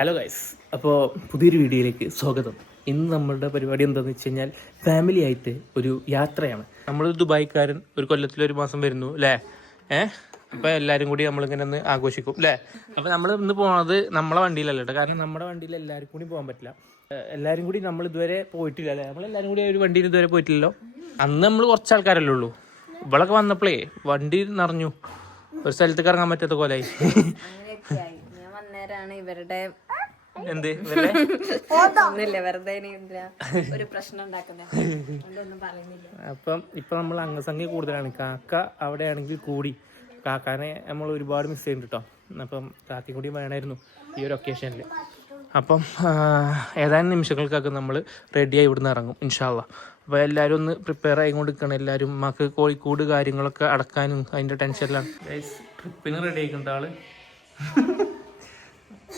Hello guys അപ്പോൾ പുതിയൊരു വീഡിയോയിലേക്ക് സ്വാഗതം. ഇന്ന് നമ്മളുടെ പരിപാടി എന്താണെന്ന് വെച്ച് കഴിഞ്ഞാൽ ഫാമിലി ആയിട്ട് ഒരു യാത്രയാണ്. നമ്മൾ ദുബായിക്കാരൻ ഒരു കൊല്ലത്തിൽ ഒരു മാസം വരുന്നു അല്ലേ ഏഹ് അപ്പോൾ എല്ലാവരും കൂടി നമ്മളിങ്ങനെ ഒന്ന് ആഘോഷിക്കും അല്ലേ അപ്പോൾ നമ്മൾ ഇന്ന് പോണത് നമ്മളെ വണ്ടിയിലല്ല കേട്ടോ കാരണം നമ്മുടെ വണ്ടിയിൽ എല്ലാവർക്കും കൂടി പോകാൻ പറ്റില്ല. എല്ലാവരും കൂടി നമ്മൾ ഇതുവരെ പോയിട്ടില്ല അല്ലേ നമ്മളെല്ലാവരും കൂടി ഒരു വണ്ടിയിൽ ഇതുവരെ പോയിട്ടില്ലല്ലോ. അന്ന് നമ്മൾ കുറച്ച് ആൾക്കാരല്ലേ ഉള്ളൂ. ഇവളൊക്കെ വന്നപ്പോഴേ വണ്ടി നിറഞ്ഞു. ഒരു സ്ഥലത്തേക്ക് ഇറങ്ങാൻ പറ്റാത്ത പോലെ ഇവരുടെ എന്ത്? ഇവരുടെ ഒന്നുമില്ല വെറുതെ ഒരു പ്രശ്നം ഉണ്ടാക്കുന്നത് പറയുന്നില്ല. അപ്പം ഇപ്പൊ നമ്മൾ അംഗസംഖ്യ കൂടുതലാണ്. കാക്ക അവിടെ ആണെങ്കിൽ കൂടി. കാക്കാനെ നമ്മൾ ഒരുപാട് മിസ് ചെയ്യുന്നുണ്ട് കേട്ടോ അപ്പം കാക്കയും കൂടി വേണമായിരുന്നു ഈ ഒരു ഒക്കേഷനിൽ അപ്പം ഏതാനും നിമിഷങ്ങൾക്കൊക്കെ നമ്മൾ റെഡിയായി ഇവിടുന്ന് ഇറങ്ങും ഇൻഷാല്ല അപ്പോൾ എല്ലാവരും ഒന്ന് പ്രിപ്പയർ ആയിക്കൊണ്ട് നിൽക്കണം എല്ലാവരും മക്ക് കോഴിക്കോട് കാര്യങ്ങളൊക്കെ അടക്കാനും അതിന്റെ ടെൻഷനിലാണ് ട്രിപ്പിന് റെഡി ആയിക്കുന്നുണ്ട് ആൾ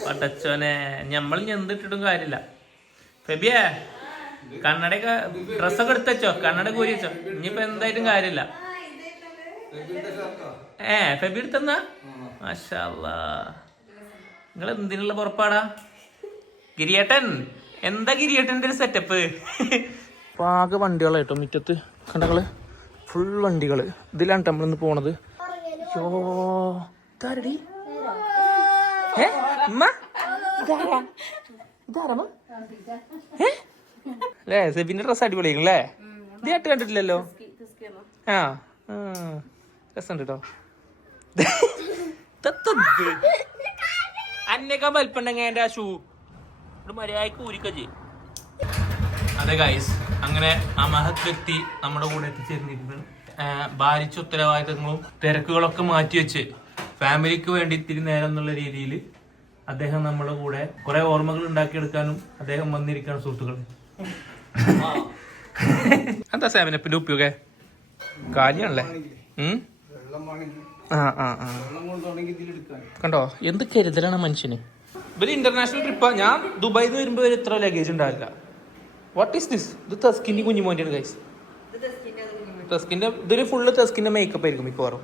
പടച്ചോനെ നമ്മൾ ഞെന്തിട്ടിട്ടും കാര്യമില്ല. ഫെബിയേ കണ്ണടയൊക്കെ ഡ്രസ്സൊക്കെ എടുത്തച്ചോ? കണ്ണട കൂരി വെച്ചോ? ഇനിയിപ്പോ എന്തായിട്ടും കാര്യമില്ല. ഏ ഫെബി എടുത്തെന്നാ? മാഷല്ല. നിങ്ങൾ എന്തിനുള്ള പുറപ്പാടാ? ഗിരിയേട്ടൻ? എന്താ ഗിരിയേട്ടന്റെ ഒരു സെറ്റപ്പ് ആകെ വണ്ടികളായിട്ടോ മുറ്റത്ത്. കണ്ടങ്ങൾ ഫുൾ വണ്ടികൾ. ഇതിലാണ് നമ്മളിന്ന് പോണത്. യോ താരടി ഏ? ഉമ്മ ഇതാരാ ഇതാരമ്മ ഏ? അല്ലേ സെബിന്റെ ഡ്രസ് അടിപൊളിയായിരിക്കും അല്ലേ? ഇതായിട്ട് കണ്ടിട്ടില്ലല്ലോ. ആ. രസമുണ്ട്? കേട്ടോ അന്നേക്കാ വലിപ്പുണ്ടെങ്കിൽ എന്റെ ആ ഷൂ ഒരു മര്യാദയ്ക്ക് ഊരിക്കജി അതെ ഗൈസ് അങ്ങനെ ആ മഹത് വ്യക്തി നമ്മുടെ കൂടെ എത്തിച്ചേർന്നിരുന്നു ഭാരിച്ച ഉത്തരവാദിത്തങ്ങളും തിരക്കുകളൊക്കെ മാറ്റിവെച്ച് ഫാമിലിക്ക് വേണ്ടി ഇത്തിരി നേരം എന്നുള്ള രീതിയിൽ അദ്ദേഹം നമ്മളെ കൂടെ കുറെ ഓർമ്മകൾ ഉണ്ടാക്കിയെടുക്കാനും അദ്ദേഹം വന്നിരിക്കുകയാണ് സുഹൃത്തുക്കൾ എന്താ സേവനപ്പിന്റെ ഉപ്പിയൊക്കെ? കാര്യമാണല്ലേ? ആ ആ ആ. കണ്ടോ? എന്ത് കരുതലാണ് മനുഷ്യന്? ഇവർ ഇന്റർനാഷണൽ ട്രിപ്പാ ഞാൻ ദുബായിൽ നിന്ന് വരുമ്പോ ഇത്ര ലഗേജ് ഉണ്ടാവില്ല. വാട്ട് ഈസ് ദിസ് ഇത് തസ്കിന്റെ കുഞ്ഞുമോന്റെ ഗൈസ് തസ്കിന്റെ ഇതിൽ ഫുള്ള് തസ്കിന്റെ മേക്കപ്പ് ആയിരിക്കും മിക്കവാറും.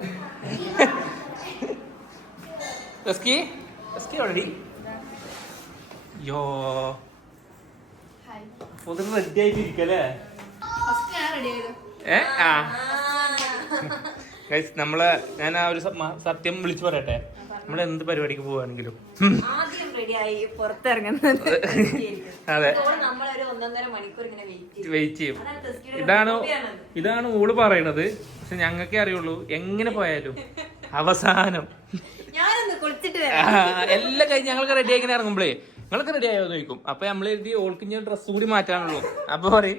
തസ്കി? തസ്കി ഓൾറെഡി യോ റെഡി ആയിട്ടിരിക്കല്ലേ? ഏ? ആ. ഗൈസ് നമ്മൾ ഞാൻ ആ ഒരു സത്യം വിളിച്ചു പറയട്ടെ. നമ്മൾ എന്ത് പരിപാടിക്ക് പോവാണെങ്കിലും. അതെ. വെയിറ്റ് ചെയ്യും. ഇതാണ് ഇതാണ് ഊൾ പറയണത്. പക്ഷെ ഞങ്ങൾക്കേ അറിയുള്ളൂ എങ്ങനെ പോയാലും. അവസാനം. എല്ലാം കഴിഞ്ഞ് ഞങ്ങൾക്ക് റെഡി ആക്കി ഇറങ്ങുമ്പോഴേ നിങ്ങളൊക്കെ റെഡി ആയോ നോക്കും ചോദിക്കും. അപ്പൊ നമ്മൾ എഴുതി ഓൾക്ക് ഞാൻ ഡ്രസ്സ് കൂടി മാറ്റാനുള്ളൂ. അപ്പൊ പറയും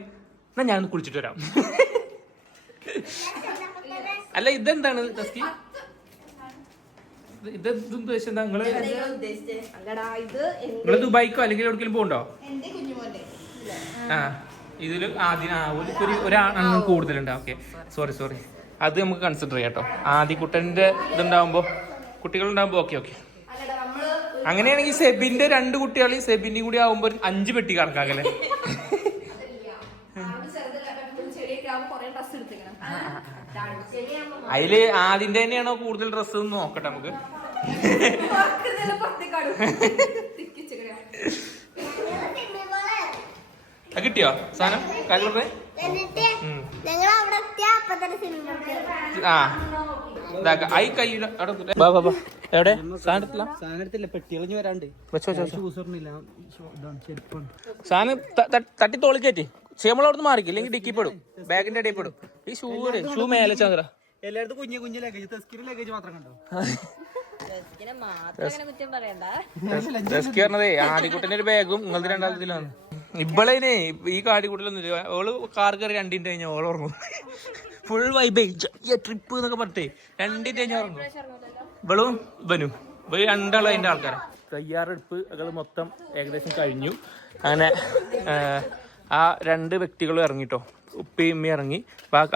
എന്നാ ഞാൻ കുളിച്ചിട്ട് വരാം. അല്ല ഇതെന്താണ് തസ്കി ഇത് ഇത് ഉദ്ദേശം? എന്താ നിങ്ങൾ? നിങ്ങൾ ദുബായിക്കോ അല്ലെങ്കിൽ എവിടെയെങ്കിലും പോകണ്ടോ ആ ഇതിൽ ആദ്യം ആ ഒരു ഒരു ഒരാണെണ്ണം കൂടുതലുണ്ട്. ഓക്കെ. സോറി സോറി അത് നമുക്ക് കൺസിഡർ ചെയ്യാം കേട്ടോ. ആദ്യക്കുട്ടന്റെ ഇതുണ്ടാകുമ്പോൾ കുട്ടികളുണ്ടാകുമ്പോൾ ഓക്കെ ഓക്കെ അങ്ങനെയാണെങ്കിൽ സെബിന്റെ രണ്ട് കുട്ടികൾ സെബിന്റെയും കൂടി ആകുമ്പോൾ ഒരു അഞ്ച് പെട്ടി കണക്കാക്കല്ലേ? അതിൽ ആദ്യന്റെ തന്നെയാണോ കൂടുതൽ ഡ്രസ്സ് നോക്കട്ടെ നമുക്ക്. കിട്ടിയോ സാധനം? കാലിലൊക്കെ ആ ഐ കയ്യില. എവിടെ? സാധനത്തില്ല സാധനത്തില്ല പെട്ടികളഞ്ഞ് വരാണ്ട്. സാധനം തട്ടി തോളിക്കേറ്റി നമ്മൾ അവിടുന്ന് മാറിക്കും ഇല്ലെങ്കിൽ ഡിക്കി പെടും. ബാഗിന്റെ അടിയിൽ പെടും. ഈ ഷൂ ഷൂ മേലെ ചന്ദ്ര. എല്ലായിടത്തും കുഞ്ഞു കുഞ്ഞു ലഗേജ് തസ്കിരി ലഗേജ് മാത്രം കണ്ടോ? പറഞ്ഞതേ ആദ്യക്കുട്ടന്റെ ഒരു ബാഗും നിങ്ങളുടെ രണ്ടാമത്തിലാണ് ഇവളേനെ ഈ കാടിക്കൂട്ടിലൊന്നും ഇല്ല. ഓൾ കാർ കയറി രണ്ടിന്റെ കഴിഞ്ഞ ഓൾ ഉറങ്ങും. ഫുൾ വൈബേ ട്രിപ്പ് എന്നൊക്കെ പറഞ്ഞേ രണ്ടിന്റെ കഴിഞ്ഞ ഉറങ്ങും. ഇവളും ഇവനും. ഇവർ രണ്ടാളും അതിന്റെ ആൾക്കാരാണ് തയ്യാറെടുപ്പ് ഒക്കെ മൊത്തം ഏകദേശം കഴിഞ്ഞു. അങ്ങനെ ആ, രണ്ട് വ്യക്തികളും ഇറങ്ങിട്ടോ. ഉപ്പി ഉമ്മയും ഇറങ്ങി.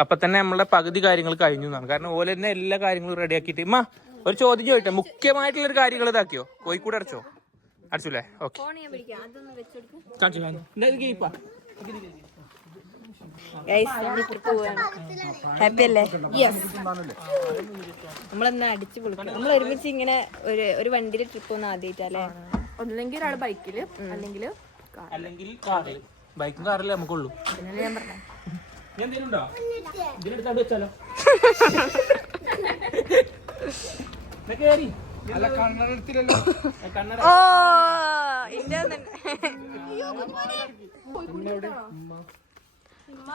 അപ്പൊ തന്നെ നമ്മളെ പകുതി കാര്യങ്ങൾ കഴിഞ്ഞു എന്നാണ്. കാരണം ഓല തന്നെ എല്ലാ കാര്യങ്ങളും റെഡി ആക്കിയിട്ട്. ഇമ്മ ഒരു ചോദ്യം ചോദിട്ടെ മുഖ്യമായിട്ടുള്ള ഒരു കാര്യങ്ങൾ ഇതാക്കിയോ? കോഴിക്കോട് അടച്ചോ? അടച്ചൂലേ ഓക്കെ. ഹാപ്പി അല്ലേ യെസ് നമ്മളെന്നാ അടിച്ചു പൊളിക്കണം. നമ്മൾ ഒരുമിച്ച് ഇങ്ങനെ ഒരു ഒരു വണ്ടിയിൽ ട്രിപ്പ് പോകുന്ന ആദ്യമായിട്ടല്ലേ ഒന്നെങ്കിൽ ഒരാൾ ബൈക്കിൽ അല്ലെങ്കിൽ അല്ലെങ്കിൽ കാറിൽ ബൈക്കും കാറിൽ നമുക്കുള്ളൂ. ഞാൻ പറഞ്ഞു. എന്തെങ്കിലും ഇതിനെടുത്താണ്ട് വെച്ചാലോ കേറി. ഓ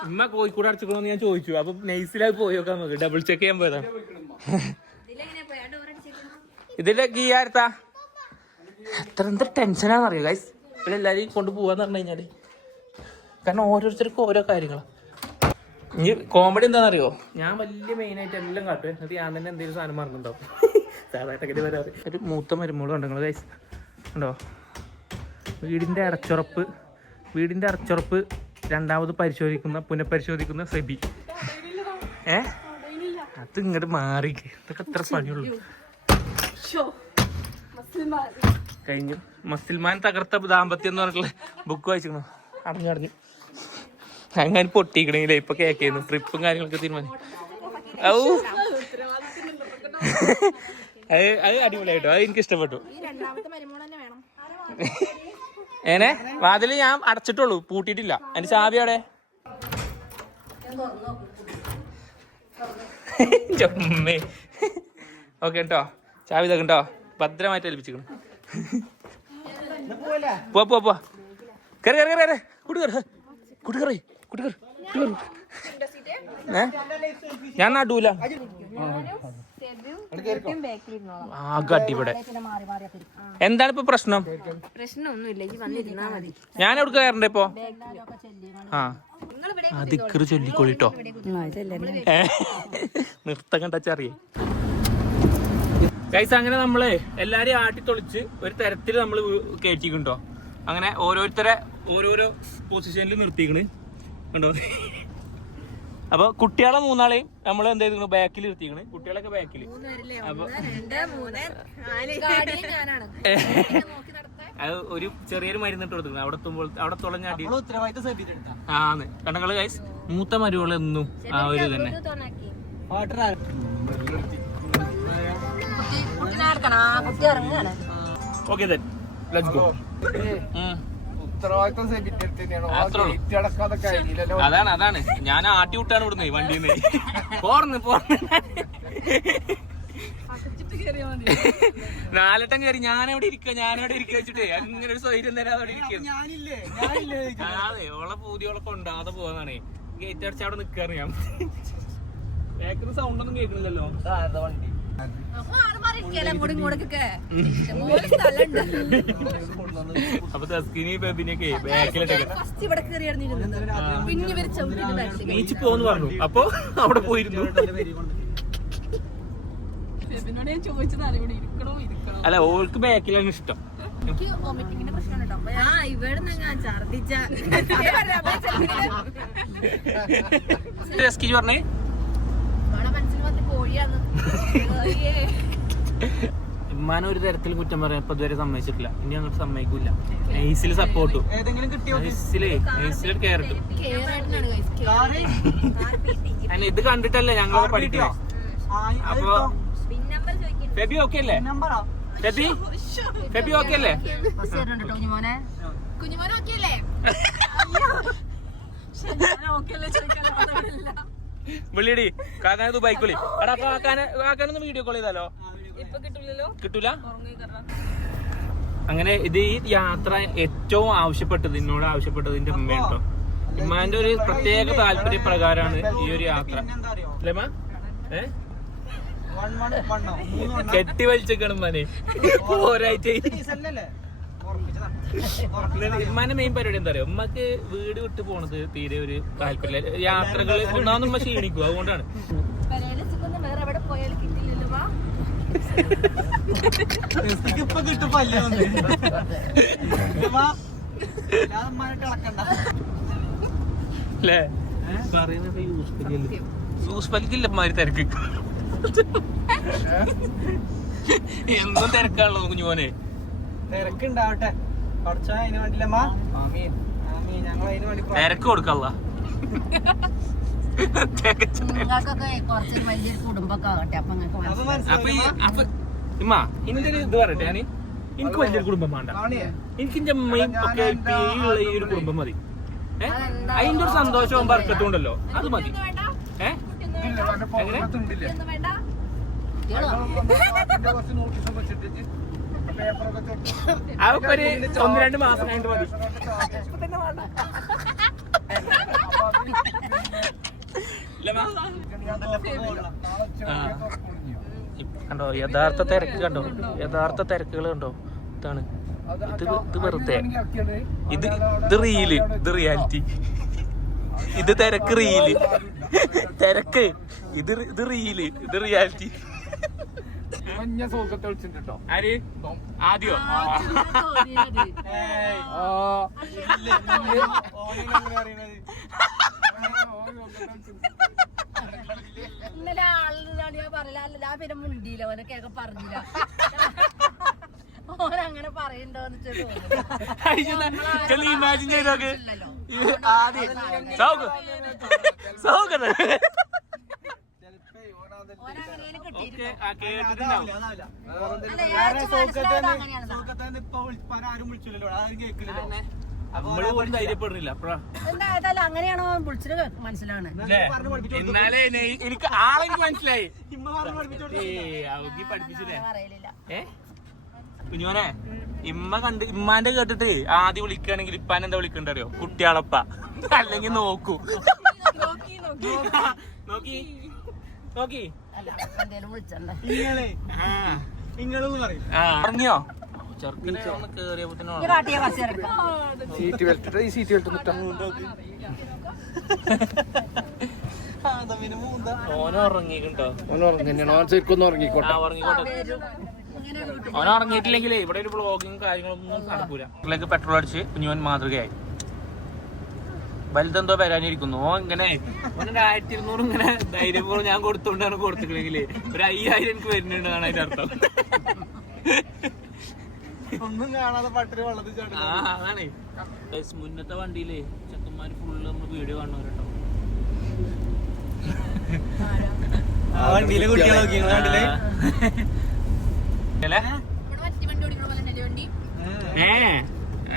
ഉമ്മ കോഴിക്കോട് അടച്ചിക്കണോന്ന് ഞാൻ ചോദിച്ചു. അപ്പൊ നൈസിലായി പോയോക്കാം നമുക്ക്. ഡബിൾ ചെക്ക് ചെയ്യാൻ പോയതാ. ഇതിന്റെ കീ ആർത്താ എത്ര എന്ത് ടെൻഷനാണെന്ന് അറിയോ ഗൈസ് ഇവിടെ എല്ലാരെയും കൊണ്ട് പോവാന്ന് പറഞ്ഞു കഴിഞ്ഞാൽ. കാരണം ഓരോരുത്തർക്കും ഓരോ കാര്യങ്ങളാണ് ഇനി കോമഡി എന്താണെന്നറിയോ? ഞാൻ വലിയ മെയിൻ ആയിട്ട് എല്ലാം കാട്ടും. എന്നിട്ട് ഞാൻ തന്നെ എന്തെങ്കിലും സാധനം മറന്നുണ്ടാവും. സാധാരണ വരാറ്. ഒരു മൂത്ത മരുമോളും ഉണ്ടോ നിങ്ങൾ ഗൈസ് ഉണ്ടോ വീടിന്റെ അടച്ചുറപ്പ് വീടിന്റെ അടച്ചുറപ്പ് രണ്ടാമത് പരിശോധിക്കുന്ന പുനഃപരിശോധിക്കുന്ന സെബി. ഏ? അത് ഇങ്ങോട്ട് മാറി. ഇതൊക്കെ എത്ര പണിയുള്ളൂ. കഴിഞ്ഞു. മസിൽമാൻ തകർത്ത ദാമ്പത്യം എന്ന് പറഞ്ഞിട്ടുള്ള ബുക്ക് വായിച്ചിരുന്നു അടഞ്ഞടഞ്ഞു അങ്ങനെ പൊട്ടിക്കണെങ്കിലേ ഇപ്പൊ കേക്കായിരുന്നു ട്രിപ്പും കാര്യങ്ങളൊക്കെ തീരുമാനം ഔ. അത് അത് അടിപൊളിയായിട്ടോ അത് എനിക്ക് ഇഷ്ടപ്പെട്ടു. ഏനെ വാതിൽ ഞാൻ അടച്ചിട്ടുള്ളൂ പൂട്ടിയിട്ടില്ല. എന്റെ ചാവി അവിടെ? ഓക്കെ കേട്ടോ. ചാവി ഇതൊക്കെ കേട്ടോ. ഭദ്രമായിട്ട് ഏൽപ്പിച്ചിക്കണം പോ പോ പോ കറി കറി കയറി കൂട്ടുകയറി കൂട്ടുകയറി കൂട്ടുകയറി ഏ? ഞാൻ നടുവില്ല ആകെ അടിപൊളി. എന്താണ് ഇപ്പൊ പ്രശ്നം? ഞാൻ എവിടെ കയറണ്ടേ ഇപ്പൊ? ആ. അതിക്കറ് ചൊല്ലിക്കോളിട്ടോ നൃത്തം കണ്ടറിയേ ഗൈസ് അങ്ങനെ നമ്മൾ എല്ലാരെയും ആട്ടിത്തൊളിച്ച് ഒരു തരത്തിൽ നമ്മൾ കയറ്റിക്കുണ്ടോ അങ്ങനെ ഓരോരുത്തരെ ഓരോരോ പൊസിഷനിൽ നിർത്തിക്കണ് കണ്ടോ? അപ്പൊ കുട്ടികളെ മൂന്നാളെയും നമ്മൾ എന്ത് ചെയ്തു ബാക്കിൽ ഇരുത്തിക്കണ് കുട്ടികളൊക്കെ ബാക്കിൽ. അപ്പൊ അത് ഒരു ചെറിയൊരു മരുന്ന് ഇട്ട് കൊടുത്തിരുന്നു അവിടെ എത്തുമ്പോൾ അവിടെ തുളഞ്ഞാട്ടി ആന്ന്. കണ്ടങ്ങൾ ഗൈസ് മൂത്ത മരുവകൾ എന്നും ആ ഒരു തന്നെ ഓക്കെ ലെറ്റ്സ് ഗോ ഉത്തരവാദിത്തം സേബിന്റെ തന്നെയാണ്. അടക്കാതെ കഴിഞ്ഞില്ലല്ലോ അതാണ് അതാണ്. ഞാൻ ആട്ടി വിട്ടാണ് ഇവിടുന്ന് വണ്ടിയിൽ നിന്ന്. പോർന്ന് പോർന്ന്. നാലട്ടം കയറി ഞാനവിടെ ഇരിക്ക ഞാനവിടെ ഇരിക്ക വെച്ചിട്ടേ. അങ്ങനെ ഒരു സ്വൈര്യം തരാതെ അവിടെ ഞാനില്ലേ അതെ ഓളെ പൂതിയോളെ കൊണ്ടാതെ പോകാനാണേ ഗേറ്റ് അടിച്ചവിടെ അവിടെ നിക്കാറ് ഞാൻ. ബാക്കിൽ സൗണ്ട് ഒന്നും കേൾക്കണില്ലല്ലോ വണ്ടി? അപ്പൊ തസ്കിനി ബേബിനെയൊക്കെ ബാക്കിലിട്ടൊക്കെ പിന്നെ പറഞ്ഞു. അവിടെ പോയിരുന്നു. അല്ല ഓൾക്ക് ബാക്കിലാണ് ഇഷ്ടം. എനിക്ക് വോമിറ്റിങ്ങിന്റെ ആ ഇവിടെ ഞാൻ ഛർദിച്ച പറഞ്ഞേ. ഉമ്മാനെ ഒരു തരത്തിൽ കുറ്റം പറയാൻ ഇപ്പൊ ഇതുവരെ സമ്മതിച്ചിട്ടില്ല. ഇനി അങ്ങോട്ട് സമ്മതിക്കൂല. നൈസിൽ സപ്പോർട്ടു കയറിട്ടു അല്ല ഇത് കണ്ടിട്ടല്ലേ ഞങ്ങൾ പഠിക്കുന്നത് അപ്പൊ ഫെബി ഓക്കെ അല്ലേ? ഫെബി? ഫെബി ഓക്കെ അല്ലേ? കുഞ്ഞുമോനെ. കുഞ്ഞുമോനെ ഓക്കെയല്ലേ വിളിയടി കാക്കാനെ ദുബായിക്ക് വിളി. എടാ അപ്പൊ കാക്കാനെ കാക്കാനൊന്ന് വീഡിയോ കോൾ ചെയ്താലോ? ഇപ്പൊ കിട്ടില്ലല്ലോ കിട്ടൂല? അങ്ങനെ ഇത് ഈ യാത്ര ഏറ്റവും ആവശ്യപ്പെട്ടത് എന്നോട് ആവശ്യപ്പെട്ടത് എന്റെ ഉമ്മ കേട്ടോ ഉമ്മാന്റെ ഒരു പ്രത്യേക താല്പര്യ പ്രകാരമാണ് ഈ ഒരു യാത്ര. പിന്നെന്താ അല്ലേ മാ? ഏ? വൺ വൺ വണ്ണോ കെട്ടി വലിച്ചേക്കണം മനെ ഉറപ്പിച്ചതാ ഉമ്മാന്റെ മെയിൻ പരിപാടി എന്താ പറയുക ഉമ്മക്ക് വീട് വിട്ട് പോണത് തീരെ ഒരു താല്പര്യമില്ല. യാത്രകൾ ഒന്നാമത് ഉമ്മ ക്ഷീണിക്കും അതുകൊണ്ടാണ്. ഇപ്പൊ കിട്ടും പല്ല് അല്ലേ പറയുന്നത് യൂസ് പലിക്കില്ല മാതിരി തിരക്ക്. എന്നും തിരക്കാണല്ലോ കുഞ്ഞുമോനെ. തിരക്കുണ്ടാവട്ടെ. പഠിച്ചാ അതിന് വേണ്ടിയില്ലമ്മ ഞങ്ങൾ അതിന് വേണ്ടി. തിരക്ക് കൊടുക്കല്ല. ഇത് പറയട്ടെ എനിക്ക് വലിയൊരു കുടുംബം വേണ്ട. എനിക്ക് എന്റെ അമ്മയും ഒക്കെ ഉള്ള ഈ ഒരു കുടുംബം മതി? അതിന്റെ ഒരു സന്തോഷവും ബർക്കത്തും ഉണ്ടല്ലോ. അത് മതി. ഏഹ് എങ്ങനെ? അതൊക്കെ ഒരു ഒന്ന് രണ്ട് മാസം കഴിഞ്ഞിട്ട് മതി. കണ്ടോ യഥാർത്ഥ തിരക്ക് കണ്ടോ? യഥാർത്ഥ തിരക്കുകൾ കണ്ടോ? ഇതാണ്. ഇത് ഇത് വെറുതെ. ഇത് ഇത് റീൽ ഇത് റിയാലിറ്റി ഇത് തിരക്ക് റീൽ തിരക്ക്. ഇത് ഇത് റീൽ ഇത് റിയാലിറ്റി മഞ്ഞ സോക്കത്തെ വിളിച്ചിട്ടോ ആര് ആദ്യോ ഇന്നലെ ആളിനാണ് ഞാൻ പറയില്ല അല്ല ഞാൻ പിന്നെ മുണ്ടിയില്ല ഓനൊക്കെ ഒക്കെ പറഞ്ഞില്ല. ഓനങ്ങനെ പറയണ്ടോന്ന് തോന്നുന്നു. ഇമാജിൻ ചെയ്തോക്ക് ആദ്യം സൗഖ് സൗഖ് മനസ്സിലായത് അങ്ങനെയാണ്. വിളിച്ചത്? മനസ്സിലാണ്. എന്നാലേ നെ- എനിക്ക് ആളെ മനസ്സിലായി. പഠിപ്പിച്ചില്ലേ? കുഞ്ഞോനെ ഇമ്മ കണ്ട് ഇമ്മാന്റെ കേട്ടിട്ട് ആദ്യം വിളിക്കുകയാണെങ്കിൽ ഇപ്പാൻ എന്താ വിളിക്കണ്ട അറിയോ? കുട്ടിയാളപ്പ. അല്ലെങ്കിൽ നോക്കൂ. നോക്കി നോക്കി വിളിച്ചണ്ടേ ഇങ്ങളെ ഇങ്ങളെന്ന് പറയും. പറഞ്ഞോ? സീറ്റ് ബെൽറ്റ് ഈ സീറ്റ് ബെൽറ്റ് ഓൻ ഉറങ്ങിയിട്ടില്ലെങ്കിലേ ഇവിടെ ഒരു ബ്ലോഗിങ് കാര്യങ്ങളൊന്നും നടക്കൂല. പെട്രോൾ അടിച്ച് കുഞ്ഞുവൻ മാതൃകയായി. വലുതെന്തോ വരാനിരിക്കുന്നു. ഓ ഇങ്ങനെ. ആയിരത്തി ഇരുന്നൂറ് ഇങ്ങനെ ധൈര്യപൂർവം ഞാൻ കൊടുത്തോണ്ടാണ് കൊടുത്തിട്ടില്ലെങ്കിൽ ഒരു അയ്യായിരം എനിക്ക് വരുന്നുണ്ട് എന്നാണ് അതിന്റെ അർത്ഥം. ഒന്നും കാണാതെ പട്ടിരി വെള്ളത്തിൽ ചാടി ആ അതാണ്. മുന്നത്തെ വണ്ടിയിലേ ചെക്കന്മാര് ഫുള്ള് നമ്മൾ വീഡിയോ കാണുന്നവരുണ്ടോ? ആ വണ്ടിയിലെ കുട്ടികളെ നോക്കി നിങ്ങൾ കണ്ടില്ലേ? അല്ലേ? ഏ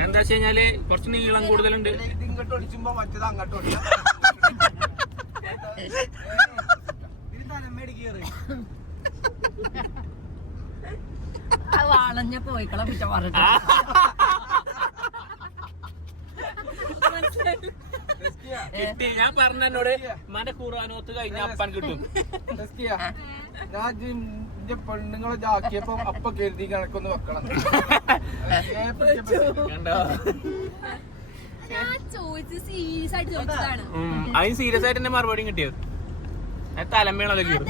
എന്താ വെച്ച് കഴിഞ്ഞാൽ കുറച്ച് നീളം കൂടുതലുണ്ട്. ഇങ്ങോട്ട് ഒടിച്ചുമ്പോ മറ്റേത് അങ്ങോട്ട് കയറി വളഞ്ഞ കോയിക്കളെ പിറ്റ പറഞ്ഞിട്ട്. കിട്ടി. ഞാൻ പറഞ്ഞോട് എന്നോട് മന്റെ ഖുറാനോത്ത് കഴിഞ്ഞ അപ്പൻ കിട്ടും. ഇജ്ജ് പെണ്ണുങ്ങളെ ഇതാക്കിയപ്പോ അപ്പൊ കരുതി കണക്കൊന്ന് വെക്കണം. കണ്ടോ? ചോദിച്ച് സീരിയസ് ആയിട്ട് ചോദിച്ചതാണ്. അതിന് സീരിയസ് ആയിട്ട് എന്നെ മറുപടിയും കിട്ടിയത് തലമേണല്ലോ കീറും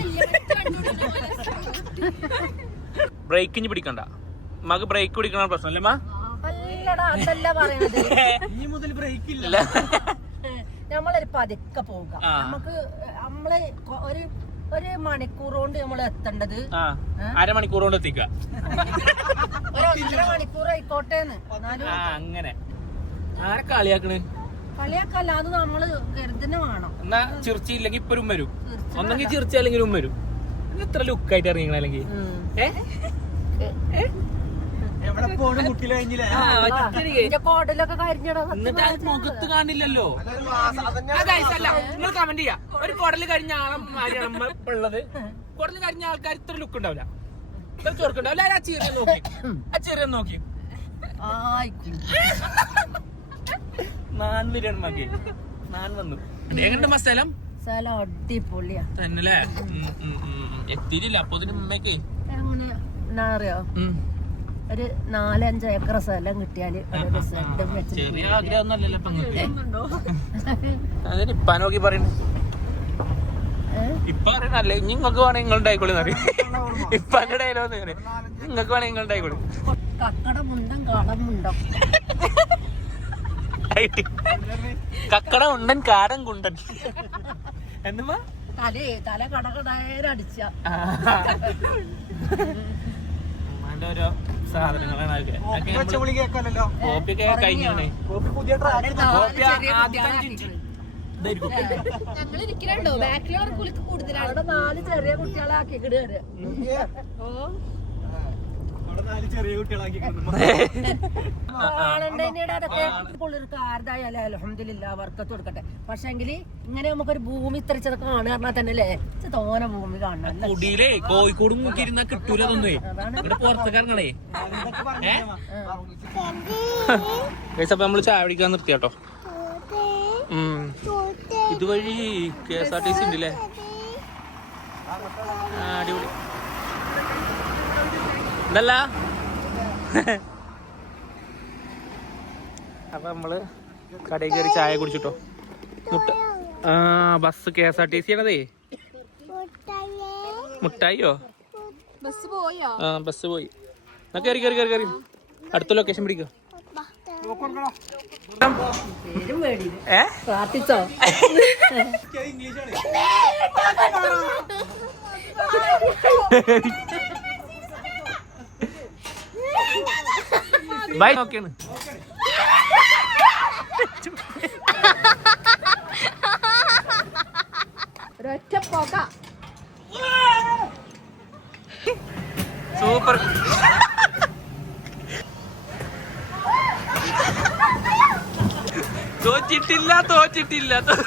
ബ്രേക്ക് ഇനി പിടിക്കണ്ട. മക്ക് ബ്രേക്ക് പിടിക്കണ പ്രശ്നമല്ലേ മാ. ഇനി മുതൽ ബ്രേക്ക് ഇല്ല. നമ്മളൊരു പതുക്കെ പോവുക. നമുക്ക് നമ്മൾ ഒരു ഒരു മണിക്കൂർ കൊണ്ട് നമ്മൾ എത്തേണ്ടത്. ആ. അരമണിക്കൂർ കൊണ്ട് എത്തിക്ക ഒരു ഒന്നര മണിക്കൂർ ആയിക്കോട്ടേന്ന്. എന്നാലും ആ അങ്ങനെ. ആരെ കളിയാക്കണ്? കളിയാക്കല്ല അത് നമ്മൾ കരുതന്നെ വേണം. എന്നാ ചിർച്ചയില്ലെങ്കിൽ ഇപ്പൊ ഒരു വരും. ഒന്നെങ്കിൽ ചിർച്ച അല്ലെങ്കിൽ ഉം വരും. ഇത് ഇത്ര ലുക്കായിട്ട് ഇറങ്ങിക്കണ അല്ലെങ്കിൽ? കോട്ടിലൊക്കെ കരിഞ്ഞടാ എന്നിട്ട് അത് മുഖത്ത് കാണില്ലല്ലോ. നിങ്ങൾ കമന്റ് ചെയ്യാ. ഒരു കുടൽ കഴിഞ്ഞ ആളെ ഉള്ളത്. കുടൽ കഴിഞ്ഞ ആൾക്കാർ ഇത്ര ലുക്ക് ഉണ്ടാവില്ല. ഇത്ര ചൊറുക്കുണ്ടാവില്ല ആ ചെറിയ നോക്കി. ആ ചെറിയ നോക്കി. ആയിക്കും നാൻ നാൻ വന്നു. സ്ഥലം? അടിപൊളിയാ. തന്നല്ലേ എത്തിയില്ല അപ്പൊ എന്നാ അറിയോ? ഒരു നാലഞ്ച് ഏക്കർ സ്ഥലം കിട്ടിയാൽ ഒരു റിസൾട്ടും വെച്ച് ചെറിയ അതിന് ഇപ്പ നോക്കി പറയുന്നു ഇപ്പൊ അറിയണല്ലേ ഇനി നിങ്ങൾക്ക് വേണമെങ്കിൽ നിങ്ങൾ ഉണ്ടായിക്കോളി അറിയാം നിങ്ങൾക്ക് വേണമെങ്കിൽ നിങ്ങൾ ഉണ്ടായിക്കോളി കക്കട മുണ്ടം കടമുണ്ടോ. കക്കട ഉണ്ടൻ കാടൻ കുണ്ടൻ. എന്തുമാ? തലേ തല കടകടേരെ അടിച്ച. ഓരോ സാധനങ്ങളാണ് കോപ്പിയൊക്കെ കഴിഞ്ഞാണ്. കൂടുതലാണ്. അവിടെ നാല് ചെറിയ കുട്ടികളെ ആക്കി കിടുക ഓ. വർക്കത്ത് കൊടുക്കട്ടെ. പക്ഷെങ്കിൽ ഇങ്ങനെ നമുക്കൊരു ഭൂമി ഇത്രച്ചത് കാണുക പറഞ്ഞാൽ തന്നെ അല്ലേ തോന ഭൂമി കാണണം കുടിയിലേ കോഴിക്കോട് അപ്പൊ നമ്മൾ ചായ പിടിക്കാൻ നിർത്തി കേട്ടോ. ഇതുവഴി K S R T C ഉണ്ടല്ലേ? അടിപൊളി. എന്തല്ല അപ്പൊ നമ്മൾ കടയിൽ കയറി ചായ കുടിച്ചിട്ടോ. മുട്ട ആ bus K S R T C ആണതേ. മുട്ടായിയോ? ബസ് പോയോ? ആ ബസ് പോയി. എന്നാ കയറി കയറി കയറി കയറി അടുത്ത ലൊക്കേഷൻ പിടിക്കുക പേരും പേടി ഏ? പ്രാർത്ഥിച്ചോ? ബൈ ഓക്കെയാണ് ഒരൊറ്റ പോക്ക സൂപ്പർ തോച്ചിട്ടില്ല തോച്ചിട്ടില്ല. തോ-